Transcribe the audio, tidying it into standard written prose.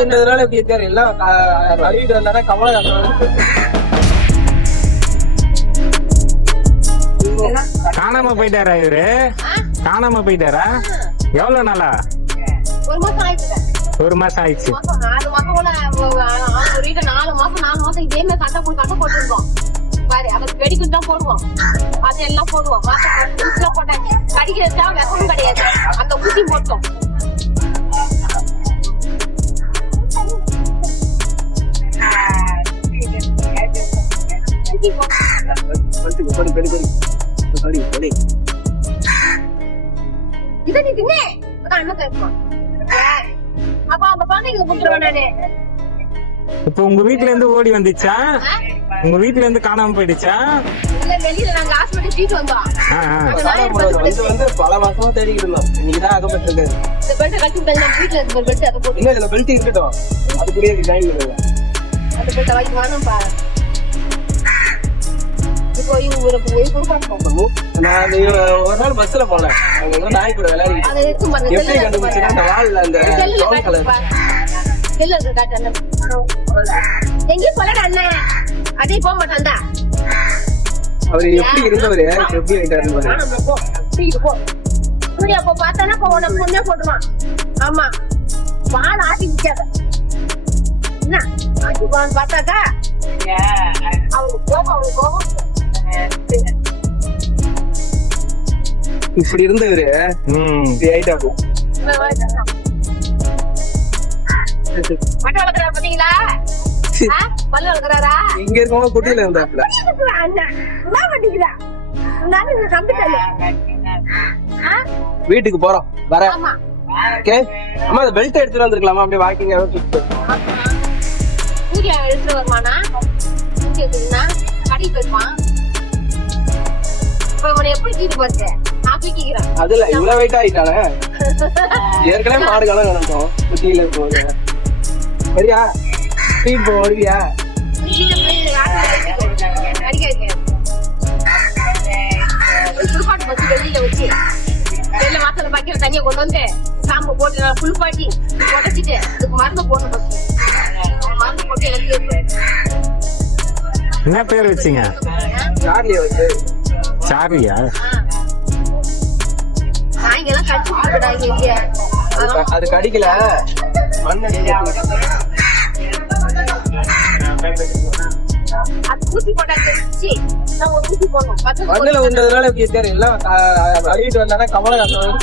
வந்ததுனால இப்படி இருக்காரு. எல்லாம் அழுகிட்டு வந்தானே கமலஹாசன் காணாம போயிட்டாரா இவரு? காணாம போயிட்டாரா? எவ்வளவு நாளா? ஒரு மாசம் ஆயிடுச்சு. 4 மாசம் இதே மாதிரி சட்டை போட்டுருக்கோம் பாரு. அவருக்கு வெடிக்கு தான் போடுவோம், அது எல்லாம் போடுவோம். மாசம் போட்டாங்க. கடிக்கிறதா விஷமும் கிடையாது, அந்த ஊசி போட்டோம். இதை நீ தின்னே அண்ணன் கேட்பான். அப்ப அந்த குழந்தைங்க கொடுத்துருவேன் நானு. இப்ப உங்க வீட்டுல இருந்து ஓடி வந்துச்சா? உங்க வீட்டுல இருந்து காணாம போயிடுச்சா? இல்ல, வெளியில நாங்க ஹாஸ்பிட்டல் தூக்கிட்டு வந்தோம். வந்து பல மாசமா தேடிக்கிட்டு இருந்தோம். இன்னைக்குதான் அகப்பட்டிருக்காரு. இந்த பெல்ட் கட்டி விட்டாங்க. நம்ம வீட்டுல இருக்க ஒரு பெல்ட் அதை போட்டு. இல்ல இல்ல, பெல்ட் இருக்கட்டும், அது கூட ஜாயின் பண்ணுங்க. அந்த பெல்ட்டை வாங்கி வாங்கணும் பா. இப்போ இவங்க கொடுப்பாங்க. நான் ஒரு நாள் பஸ்ல போனேன். அங்க நாய் கூட விளையாடி அதை எடுத்து பாருங்க. எப்படி கண்டுபிடிச்சா அந்த வால்ல அந்த எங்கேயும் போல அண்ணன் அதே போக மாட்டான்டா. அவரு எப்படி இருந்தவரு எப்படி சூர்யா அப்ப பார்த்தானா பொண்ணே போட்டுருவான். ஆமா, பால் ஆட்டி விக்காத என்ன ஆட்டி போவான்னு பார்த்தாக்கா அவனுக்கு கோபம். இப்படி இருந்தவரு ஆயிட்டா போகும். மட்டை வளர்க்குறாரு பாத்தீங்களா? பல்லு வளர்க்குறாரா? இங்க இருக்கவங்க குட்டியில இருந்தாப்ல. வீட்டுக்கு போறோம் வர. ஓகே அம்மா, அந்த பெல்ட் எடுத்துட்டு வந்திருக்கலாமா? அப்படியே வாக்கிங் சூர்யா எடுத்துட்டு வருவானா? கடைக்கு போயிருப்பான். இப்ப உன்னை எப்படி தூக்கிட்டு போறது? நான் தூக்கிக்கிறேன். அதுல இவ்வளவு வெயிட் ஆயிட்டானே. ஏற்கனவே மாடு காலம் நடக்கும் குட்டியில போது. சரியா தூக்கிட்டு போ, வருவியா? புல்பாட்டு பத்தி வெளியில வச்சு வெளில வாசல பாக்கிற தண்ணியை கொண்டு வந்து சாம்பு போட்டு புல்பாட்டி உடச்சிட்டு அதுக்கு மருந்து போட்டு மருந்து போட்டு எழுதி. என்ன பேர் வச்சீங்க? சார்லியா வச்சு. சார்லியா? சாயங்காலம் கடிச்சு போட்டுடாங்க. அது கடிக்கல, ஊசி போட்டாச்சு. ஊசி போடணும். மண்ணில வந்ததுனால இப்படி இருக்காரு. எல்லாம் அழுகிட்டு வந்தானே கமலஹாசன்